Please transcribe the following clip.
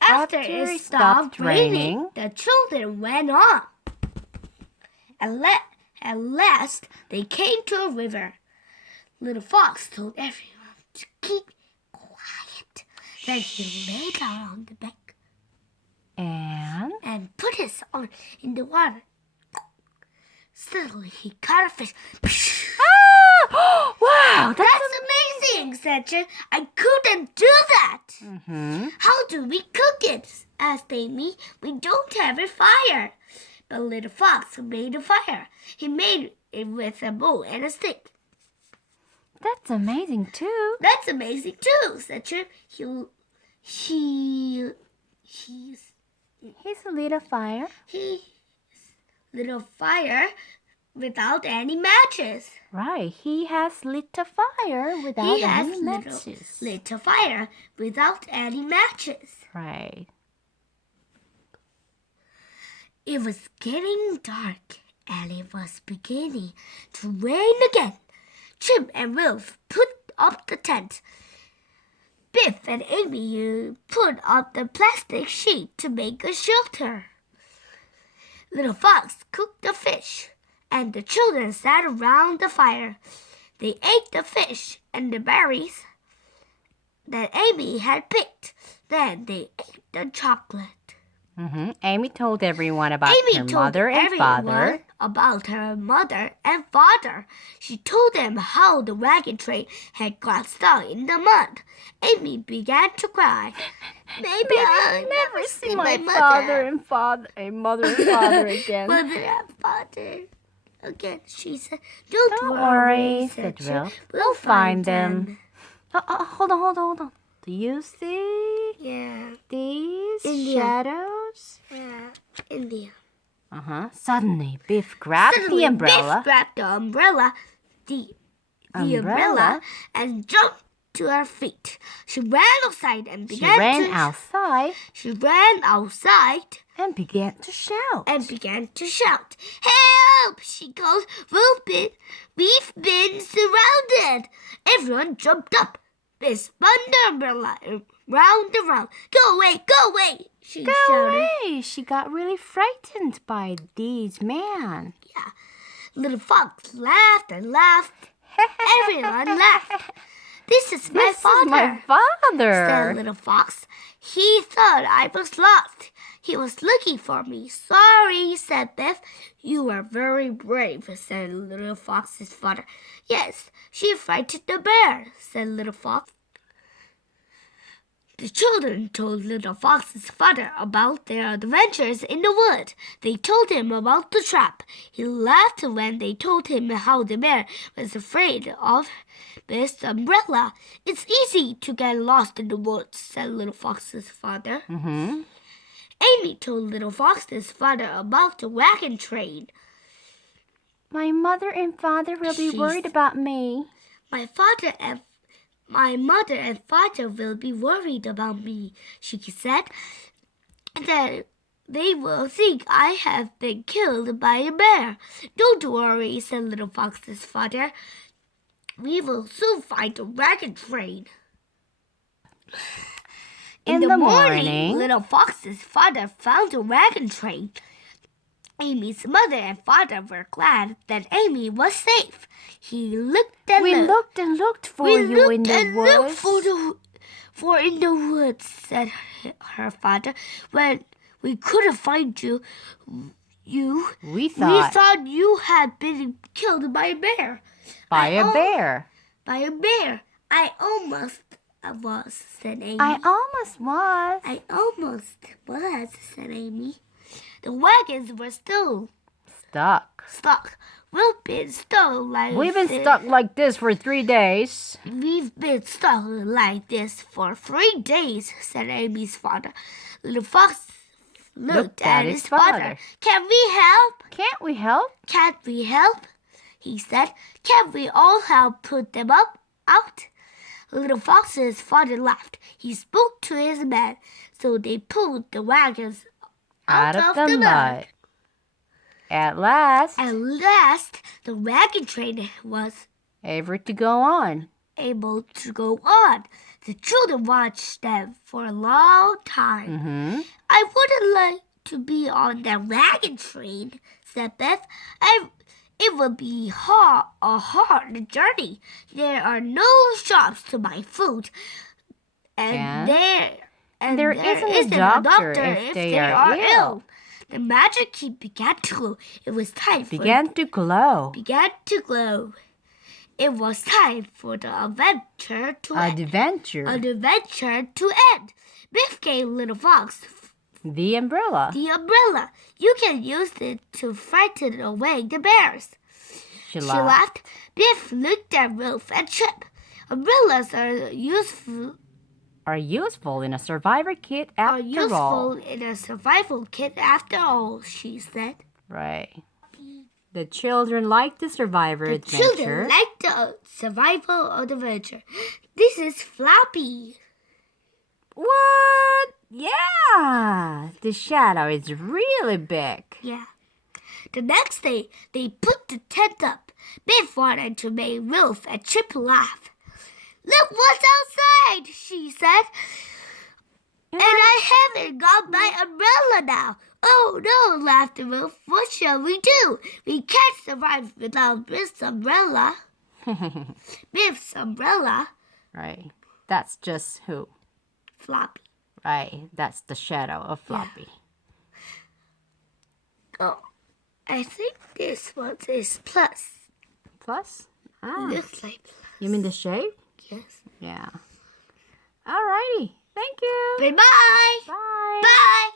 After it stopped raining, the children went on. At last, they came to a river. Little Fox told everyone to keep quiet. Then he lay down on the bank and put his arm in the water. Suddenly, he caught a fish. Ah! Wow, that's amazing, said Jim. I couldn't do that. How do we cook it? Asked Amy. We don't have a fire. But Little Fox made a fire. He made it with a bowl and a stick. That's amazing too. That's amazing too, said Chip. He's a little fire. He's little fire without any matches. Right, he has lit a fire without any matches. Lit a fire without any matches. Right. It was getting dark and it was beginning to rain again. Chip and Wilf put up the tent. Biff and Amy put up the plastic sheet to make a shelter. Little Fox cooked the fish, and the children sat around the fire. They ate the fish and the berries that Amy had picked. Then they ate the chocolate. Amy told everyone about her mother and father. About her mother and father. She told them how the wagon train had got stuck in the mud. Amy began to cry. Maybe I'll never see my mother and father again. Mother and father again, she said. Don't worry, said Will. We'll find them. Hold on. Do you see? Yeah. These shadows? Yeah. India. Suddenly, Biff grabbed the umbrella. Biff grabbed the umbrella, the umbrella, and jumped to her feet. She ran outside and began She ran outside and began to shout. Help! She called. We've been surrounded. Everyone jumped up. They spun the umbrella round and round. Go away! She shouted. She got really frightened by these men. Yeah. Little Fox laughed and laughed. Everyone laughed. This is my father, said Little Fox. He thought I was lost. He was looking for me. Sorry, said Biff. You are very brave, said Little Fox's father. Yes, she frightened the bear, said Little Fox. The children told Little Fox's father about their adventures in the wood. They told him about the trap. He laughed when they told him how the bear was afraid of Biff's umbrella. It's easy to get lost in the woods, said Little Fox's father. Amy told Little Fox's father about the wagon train. My mother and father will be worried about me. My mother and father will be worried about me, she said. That they will think I have been killed by a bear. Don't worry, said Little Fox's father. We will soon find the wagon train. In the morning, Little Fox's father found the wagon train. Amy's mother and father were glad that Amy was safe. We looked and looked for you in the woods, said her father. When we couldn't find you, we thought you had been killed by a bear. By a bear. I almost was, said Amy. I almost was, said Amy. The wagons were still stuck. We've been stuck like this for 3 days. We've been stuck like this for 3 days, said Amy's father. Little Fox looked at his father. Can't we help? He said. Can't we all help put them out? Little Fox's father laughed. He spoke to his men, so they pulled the wagons out of the mud. At last, the wagon train was able to go on. The children watched them for a long time. I wouldn't like to be on that wagon train, said Biff. It would be a hard journey. There are no shops to buy food. And there isn't a doctor if they are ill. The magic key began to glow. It was time for Began to glow. It was time for the adventure to end. Adventure to end. Biff gave Little Fox the umbrella. You can use it to frighten away the bears. She laughed. Biff looked at Wolf and Chip. Umbrellas are useful in a survival kit after all. She said. Right. The children liked the survival adventure. This is Floppy. What? Yeah. The shadow is really big. Yeah. The next day, they put the tent up. Biff wanted to make Wolf and Chip laugh. Look what's outside, she said. And I haven't got my umbrella now. Oh no, laughed the Wolf. What shall we do? We can't survive without Biff's umbrella. Biff's umbrella. Right. That's just who? Floppy. Right. That's the shadow of Floppy. Yeah. Oh, I think this one is plus. Plus? Ah. Looks like plus. You mean the shape? Yes. Yeah. Alrighty. Thank you. Bye-bye. Bye. Bye.